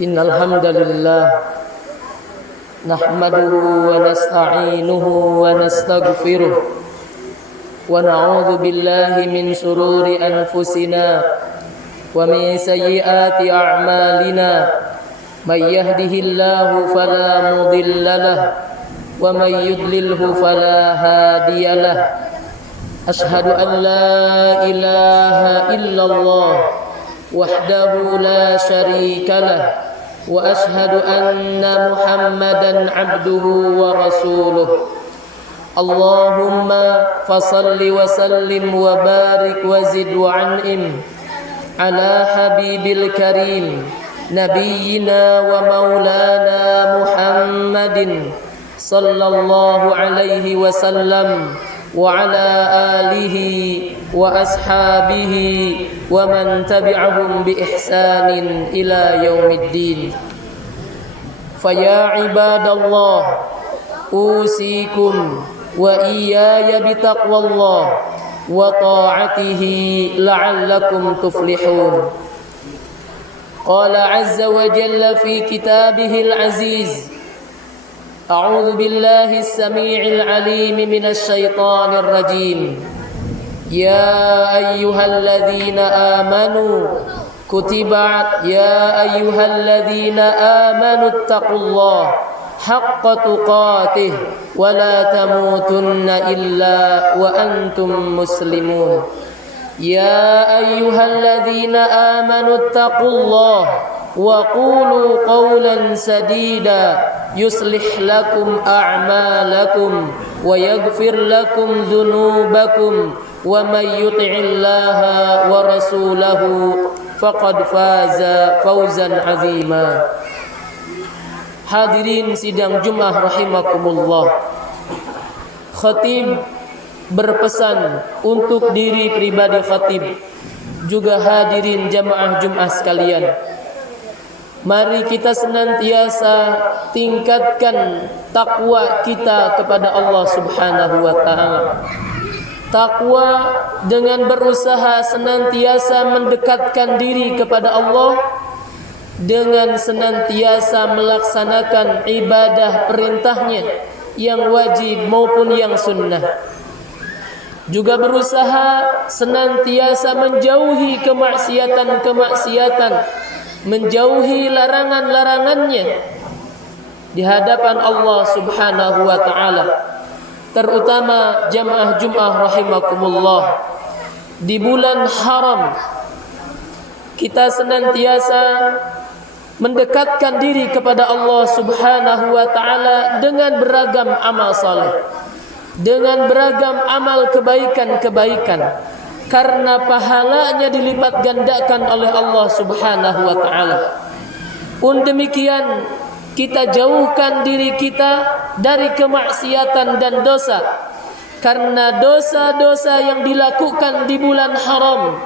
Innal hamdalillah nahmaduhu wa nasta'inuhu wa nastaghfiruh wa na'udzu billahi min shururi anfusina wa min sayyiati a'malina may yahdihillahu fala mudilla lahu wa may yudlilhu fala hadiya lahu. Ashhadu an la ilaha illallah wahdahu la syarika lah wa ashhadu anna Muhammadan abduhu wa rasuluh. Allahumma fasalli wa sallim wa barik wa zid wa an'im ala habibil karim nabiyyina wa maulana Muhammadin sallallahu alaihi wasallam wa ala alihi wa ashabihi wa man tabi'ahum bi ihsanin ila yaumiddin. Faya ibadallah usikum wa iyaya bitaqwallah wa ta'atihi la'allakum tuflihun. Qala azza wa jalla fi kitabihil aziz, أعوذ بالله السميع العليم من الشيطان الرجيم. يا أيها الذين آمنوا اتقوا الله حق تقاته ولا تموتن إلا وأنتم مسلمون. يا أيها الذين آمنوا اتقوا الله وقولوا قولا سديدا يصلح لكم أعمالكم ويغفر لكم ذنوبكم ومن يطع الله ورسوله فقد فاز فوزا عظيما. Hadirin sidang Jumat rahimakumullah, khatib berpesan untuk diri pribadi khatib, juga hadirin jamaah Jumat sekalian. Mari kita senantiasa tingkatkan takwa kita kepada Allah Subhanahu wa taala. Takwa dengan berusaha senantiasa mendekatkan diri kepada Allah dengan senantiasa melaksanakan ibadah perintahnya yang wajib maupun yang sunnah. Juga berusaha senantiasa menjauhi kemaksiatan-kemaksiatan, menjauhi larangan-larangannya di hadapan Allah Subhanahu wa taala. Terutama jamaah Jumat rahimakumullah, di bulan haram kita senantiasa mendekatkan diri kepada Allah Subhanahu wa taala dengan beragam amal saleh, dengan beragam amal kebaikan-kebaikan, karena pahalanya dilipat gandakan oleh Allah Subhanahu wa taala. Pun demikian, kita jauhkan diri kita dari kemaksiatan dan dosa, karena dosa-dosa yang dilakukan di bulan haram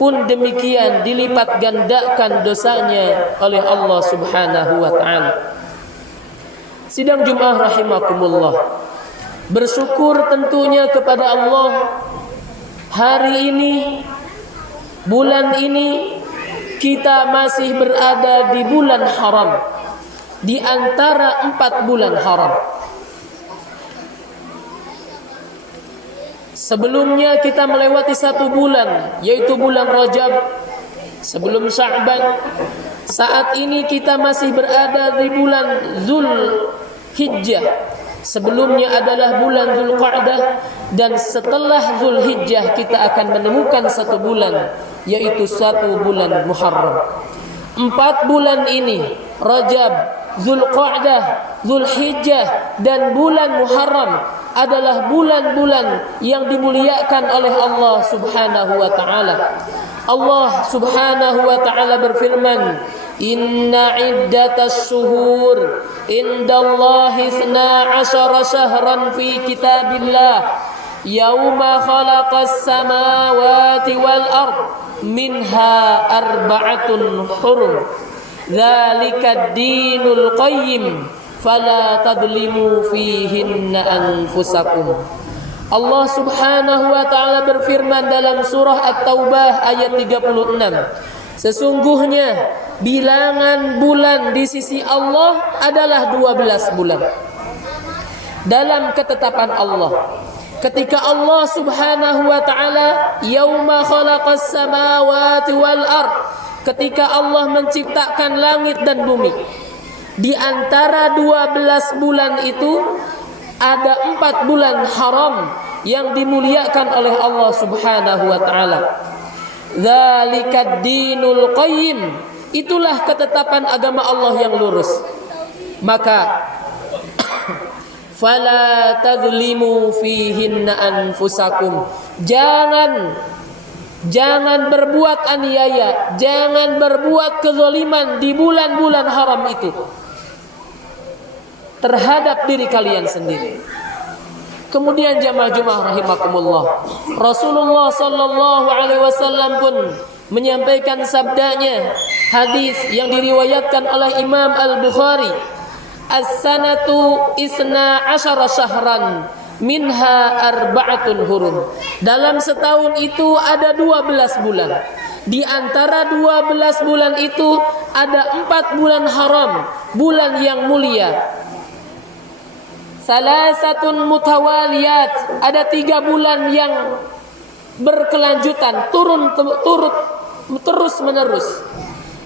pun demikian dilipat gandakan dosanya oleh Allah Subhanahu wa taala. Sidang Jumat rahimakumullah, bersyukur tentunya kepada Allah, hari ini, bulan ini, kita masih berada di bulan haram, di antara 4 bulan haram. Sebelumnya kita melewati 1 bulan, yaitu bulan Rajab, sebelum Sya'ban. Saat ini kita masih berada di bulan Zulhijjah. Sebelumnya adalah bulan Zulqa'dah, dan setelah Zulhijjah kita akan menemukan 1 bulan, yaitu 1 bulan Muharram. 4 bulan ini, Rajab, Zulqa'dah, Zulhijjah, dan bulan Muharram, adalah bulan-bulan yang dimuliakan oleh Allah Subhanahu wa taala. Allah Subhanahu wa taala berfirman, "Inna iddatas syuhur indallahi 12 syahran fi kitabillah yauma khalaqas samawati wal ard minha arba'atun hurum dzalika ad-dinul qayyim fala tadlimu fihinna anfusakum." Allah Subhanahu wa taala berfirman dalam surah At-Taubah ayat 36, sesungguhnya bilangan bulan di sisi Allah adalah 12 bulan. Dalam ketetapan Allah, ketika Allah Subhanahu wa taala yauma khalaqas samawati wal ard, ketika Allah menciptakan langit dan bumi, di antara 12 bulan itu ada 4 bulan haram yang dimuliakan oleh Allah Subhanahu wa taala. Dzalikad dinul qayyim, itulah ketetapan agama Allah yang lurus. Maka fala tadzlimu fihinna anfusakum, jangan berbuat aniaya, jangan berbuat kezaliman di bulan-bulan haram itu terhadap diri kalian sendiri. Kemudian jamaah rahimakumullah, Rasulullah sallallahu alaihi wasallam pun menyampaikan sabdanya, hadis yang diriwayatkan oleh Imam Al-Bukhari, as-sanatu isna asyara syahran minha arba'atun hurum. Dalam setahun itu ada 12 bulan. Di antara 12 bulan itu ada 4 bulan haram, bulan yang mulia. Salasatun mutawaliyat, ada 3 bulan yang berkelanjutan, terus menerus,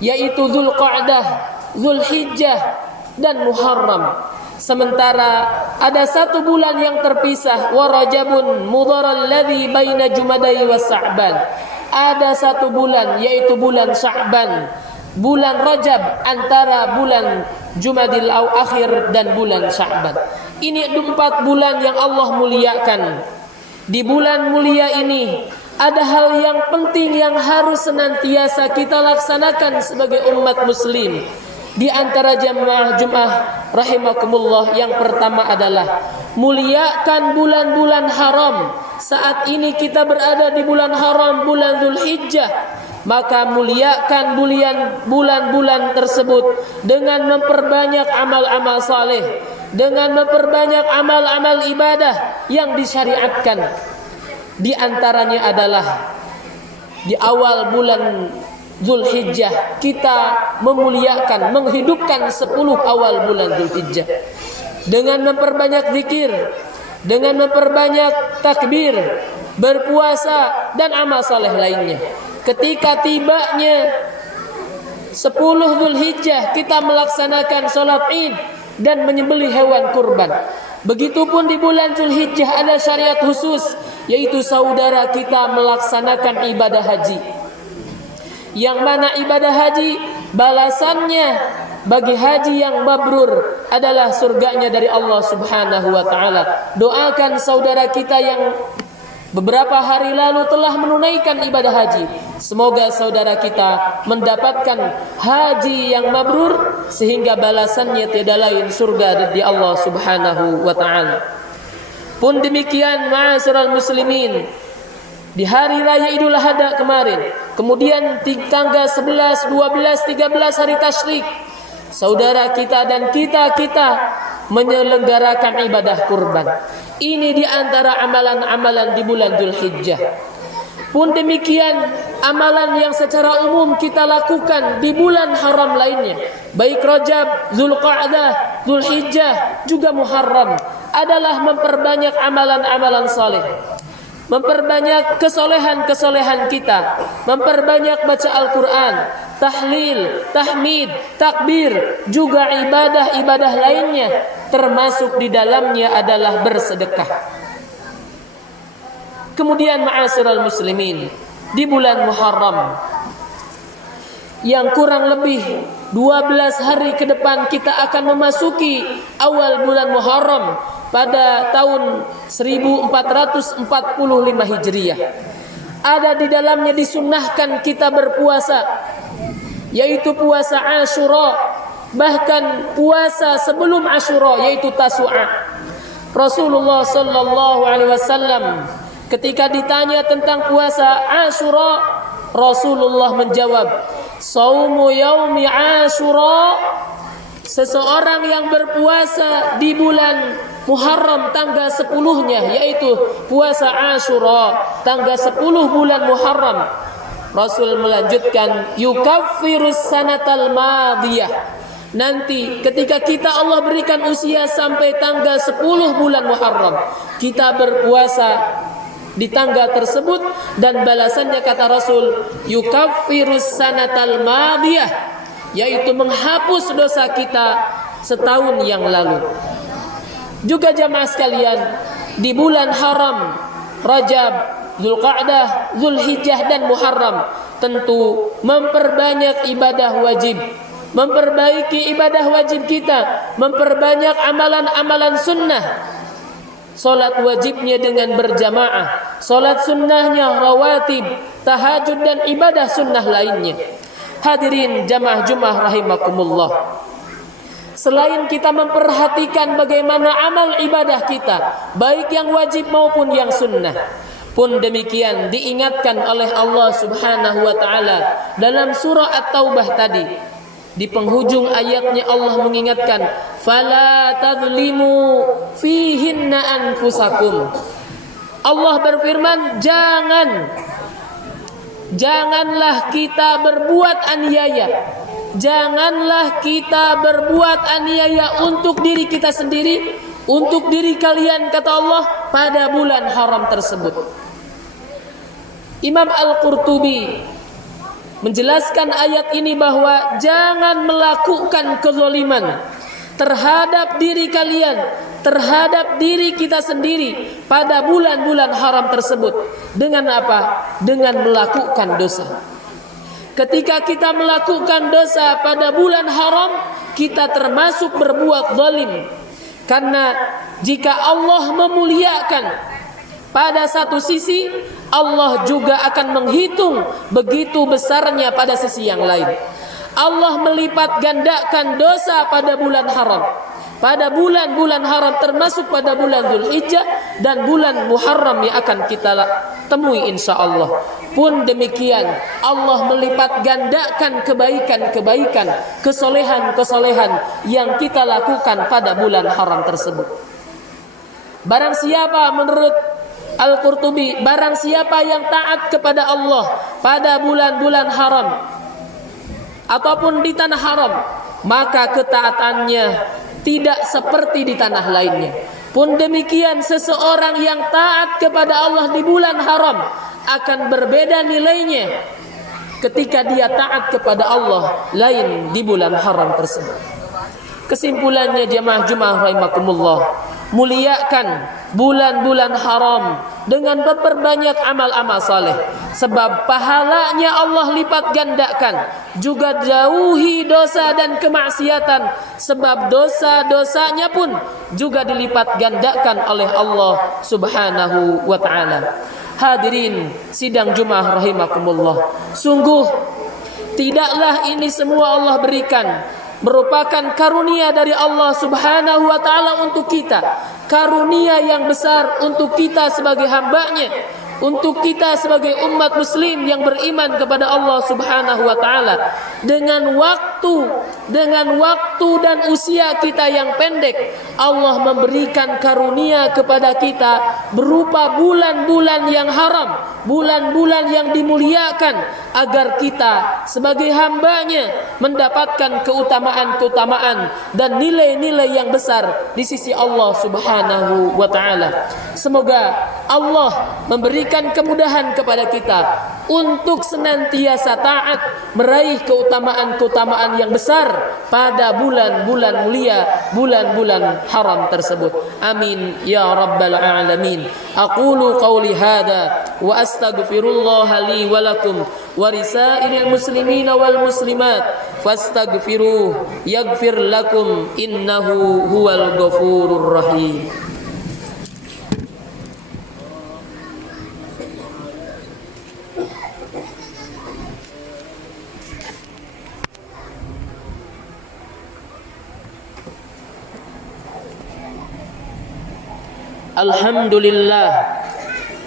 yaitu Dzulqa'dah, Dzulhijjah dan Muharram. Sementara ada 1 bulan yang terpisah, wa Rajabun mudharal ladzi baina Jumadai wa Sya'ban. Ada 1 bulan yaitu bulan Sya'ban, bulan Rajab antara bulan Jumadil Akhir dan bulan Sya'ban. Ini 4 bulan yang Allah muliakan. Di bulan mulia ini ada hal yang penting yang harus senantiasa kita laksanakan sebagai umat muslim. Di antara jamaah Jumat rahimakumullah, yang pertama adalah muliakan bulan-bulan haram. Saat ini kita berada di bulan haram, bulan Dzulhijjah. Maka muliakan bulan-bulan tersebut dengan memperbanyak amal-amal saleh, dengan memperbanyak amal-amal ibadah yang disyariatkan. Di antaranya adalah di awal bulan Dzulhijjah kita memuliakan, menghidupkan 10 awal bulan Dzulhijjah dengan memperbanyak zikir, dengan memperbanyak takbir, berpuasa dan amal saleh lainnya. Ketika tibanya 10 Dzulhijjah kita melaksanakan sholat Id dan menyembelih hewan kurban. Begitupun di bulan Dzulhijjah ada syariat khusus, yaitu saudara kita melaksanakan ibadah haji. Yang mana ibadah haji balasannya bagi haji yang mabrur adalah surganya dari Allah Subhanahu wa taala. Doakan saudara kita yang beberapa hari lalu telah menunaikan ibadah haji, semoga saudara kita mendapatkan haji yang mabrur sehingga balasannya tiada lain surga di Allah Subhanahu wa taala. Pun demikian ma'asyiral muslimin, di hari raya Idul Adha kemarin, kemudian di tanggal 11, 12, 13 hari tasyrik, saudara kita dan kita menyelenggarakan ibadah kurban. Ini di antara amalan-amalan di bulan Dzulhijjah. Pun demikian amalan yang secara umum kita lakukan di bulan haram lainnya, baik Rajab, Dzulqa'dah, Dzulhijjah, juga Muharram, adalah memperbanyak amalan-amalan saleh, memperbanyak kesolehan-kesolehan kita, memperbanyak baca Al-Quran, tahlil, tahmid, takbir, juga ibadah-ibadah lainnya, termasuk di dalamnya adalah bersedekah. Kemudian ma'asyiral muslimin, di bulan Muharram yang kurang lebih 12 hari ke depan kita akan memasuki awal bulan Muharram pada tahun 1445 Hijriah. Ada di dalamnya disunnahkan kita berpuasa, yaitu puasa Asyura, bahkan puasa sebelum Asyura yaitu Tasu'a. Rasulullah sallallahu alaihi wasallam ketika ditanya tentang puasa Asyura, Rasulullah menjawab, "Shaumu yaumi Asyura", seseorang yang berpuasa di bulan Muharram tanggal 10-nya, yaitu puasa Asyura tanggal 10 bulan Muharram, Rasul melanjutkan, yukaffirus sanatal madiyah. Nanti ketika kita Allah berikan usia sampai tanggal 10 bulan Muharram, kita berpuasa di tanggal tersebut, dan balasannya kata Rasul, yukaffirus sanatal madiyah, yaitu menghapus dosa kita setahun yang lalu. Juga jamaah sekalian, di bulan haram Rajab, Zulqa'dah, Zulhijjah dan Muharram tentu memperbanyak ibadah wajib, memperbaiki ibadah wajib kita, memperbanyak amalan-amalan sunnah. Salat wajibnya dengan berjamaah, salat sunnahnya rawatib, tahajud dan ibadah sunnah lainnya. Hadirin jamaah Jumat rahimakumullah. Selain kita memperhatikan bagaimana amal ibadah kita, baik yang wajib maupun yang sunnah, pun demikian diingatkan oleh Allah Subhanahu wa taala dalam surah At-Taubah tadi. Di penghujung ayatnya Allah mengingatkan, fala tadlimu fihinna anfusakum. Allah berfirman, janganlah kita berbuat aniaya. Janganlah kita berbuat aniaya untuk diri kita sendiri, untuk diri kalian, kata Allah, pada bulan haram tersebut. Imam Al-Qurtubi menjelaskan ayat ini bahwa jangan melakukan kezaliman terhadap diri kalian, terhadap diri kita sendiri pada bulan-bulan haram tersebut. Dengan apa? Dengan melakukan dosa. Ketika kita melakukan dosa pada bulan haram, kita termasuk berbuat zalim. Karena jika Allah memuliakan pada satu sisi, Allah juga akan menghitung begitu besarnya pada sisi yang lain. Allah melipat gandakan dosa pada bulan haram, pada bulan-bulan haram, termasuk pada bulan Zulhijjah dan bulan Muharram yang akan kita temui insya Allah. Pun demikian, Allah melipat gandakan kebaikan-kebaikan, kesolehan-kesolehan yang kita lakukan pada bulan haram tersebut. Barang siapa, menurut Al-Qurtubi, barang siapa yang taat kepada Allah pada bulan-bulan haram ataupun di tanah haram, maka ketaatannya tidak seperti di tanah lainnya. Pun demikian, seseorang yang taat kepada Allah di bulan haram akan berbeda nilainya ketika dia taat kepada Allah lain di bulan haram tersebut. Kesimpulannya jamaah Jumat rahimakumullah, muliakan bulan-bulan haram dengan memperbanyak amal-amal saleh, sebab pahalanya Allah lipat gandakan. Juga jauhi dosa dan kemaksiatan, sebab dosa-dosanya pun juga dilipat gandakan oleh Allah Subhanahu wa taala. Hadirin sidang Jumat rahimakumullah, sungguh tidaklah ini semua Allah berikan merupakan karunia dari Allah Subhanahu wa taala untuk kita, karunia yang besar untuk kita sebagai hamba-Nya, untuk kita sebagai umat muslim yang beriman kepada Allah Subhanahu wa taala. Dengan waktu dan usia kita yang pendek, Allah memberikan karunia kepada kita berupa bulan-bulan yang haram, bulan-bulan yang dimuliakan, agar kita sebagai hamba-Nya mendapatkan keutamaan-keutamaan dan nilai-nilai yang besar di sisi Allah Subhanahu wa taala. Semoga Allah memberikan kemudahan kepada kita untuk senantiasa taat, meraih keutamaan-keutamaan yang besar pada bulan-bulan mulia, bulan-bulan haram tersebut. Amin ya rabbal alamin. Aqulu qawli hadza wa astaghfirullah li wa lakum wa risailil muslimin wal muslimat fastaghfiruh yaghfir lakum innahu huwal ghafurur rahim.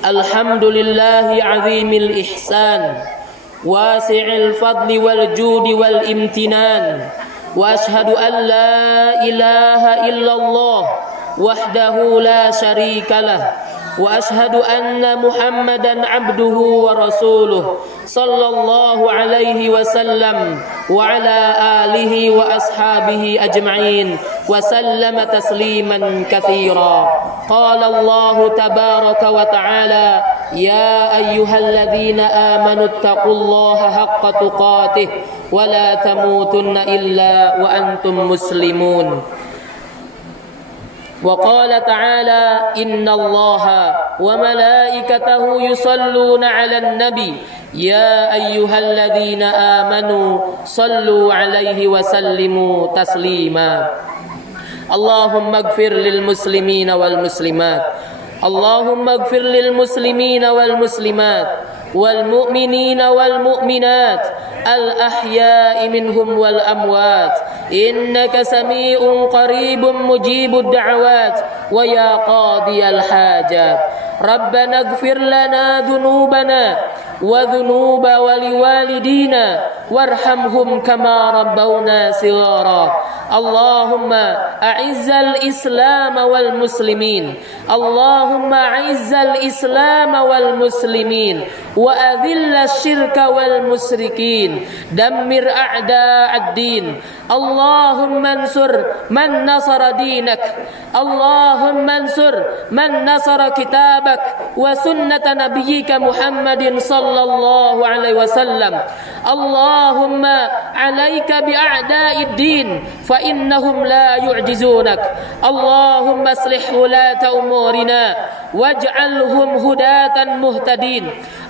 Alhamdulillahi azimil ihsan, wasi'il fadli wal judi wal imtinan, wa ashhadu an la ilaha illallah wahdahu la syarika lah, وأشهد أن محمدا عبده ورسوله صلى الله عليه وسلم وعلى آله وأصحابه أجمعين وسلم تسليما كثيرا. قال الله تبارك وتعالى: يا أيها الذين آمنوا اتقوا الله حق تقاته ولا تموتن إلا وأنتم مسلمون. وقال تعالى: إن الله وملائكته يصلون على النبي يا أيها الذين آمنوا صلوا عليه وسلموا تسليما. اللهم اغفر للمسلمين والمسلمات، اللهم اغفر للمسلمين والمسلمات والمؤمنين والمؤمنات الأحياء منهم والأموات إنك سميع قريب مجيب الدعوات ويا قاضي الحاجات. ربنا اغفر لنا ذنوبنا وذنوب ولوالدينا وارحمهم كما ربونا صغارا. اللهم أعز الإسلام والمسلمين، اللهم أعز الإسلام والمسلمين وأذل الشرك والمشركين، دمر أعداء الدين. اللهم انصر من نصر دينك، اللهم انصر من نصر كتابك وسنة نبيك محمد صلى الله عليه وسلم. اللهم عليك بأعداء الدين فإنهم لا يعجزونك. اللهم اصلح ولاة أمورنا واجعلهم هداة مهتدين.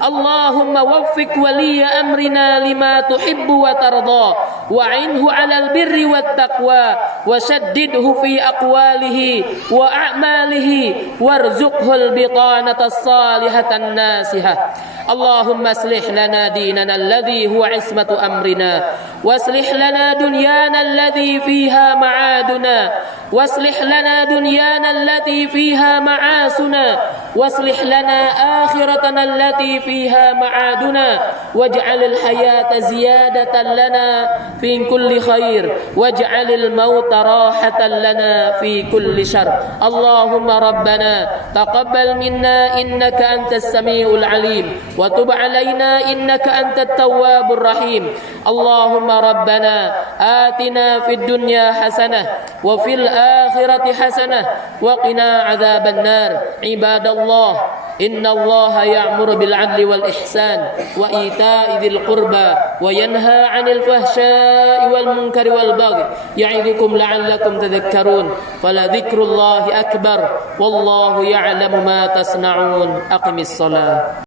اللهم وفق ولي أمرنا لما تحب وترضى وعنه على البر والتقوى وشدده في أقواله وأعماله وارزقه البطانة الصالحة الناصحة. اللهم اصلح لنا ديننا الذي هو عصمة أمرنا، واصلح لنا دنيانا الذي فيها معادنا، واصلح لنا دنيانا التي فيها معاسنا، واصلح لنا آخرتنا التي فيها معادنا، واجعل الحياة زيادة لنا في كل خير، واجعل الموت راحة لنا في كل شر. اللهم ربنا تقبل منا إنك أنت السميع العليم، وتب علينا إنك أنت التواب الرحيم. اللهم ربنا آتنا في الدنيا حسنة وفي الآخرة حسنة وقنا عذاب النار. عباد الله، إن الله يأمر بالعدل والإحسان وإيتاء ذي القربى وينهى عن الفحشاء والمنكر والبغي يعظكم لعلكم تذكرون. فلذكر الله أكبر والله يعلم ما تصنعون. أقم الصلاة.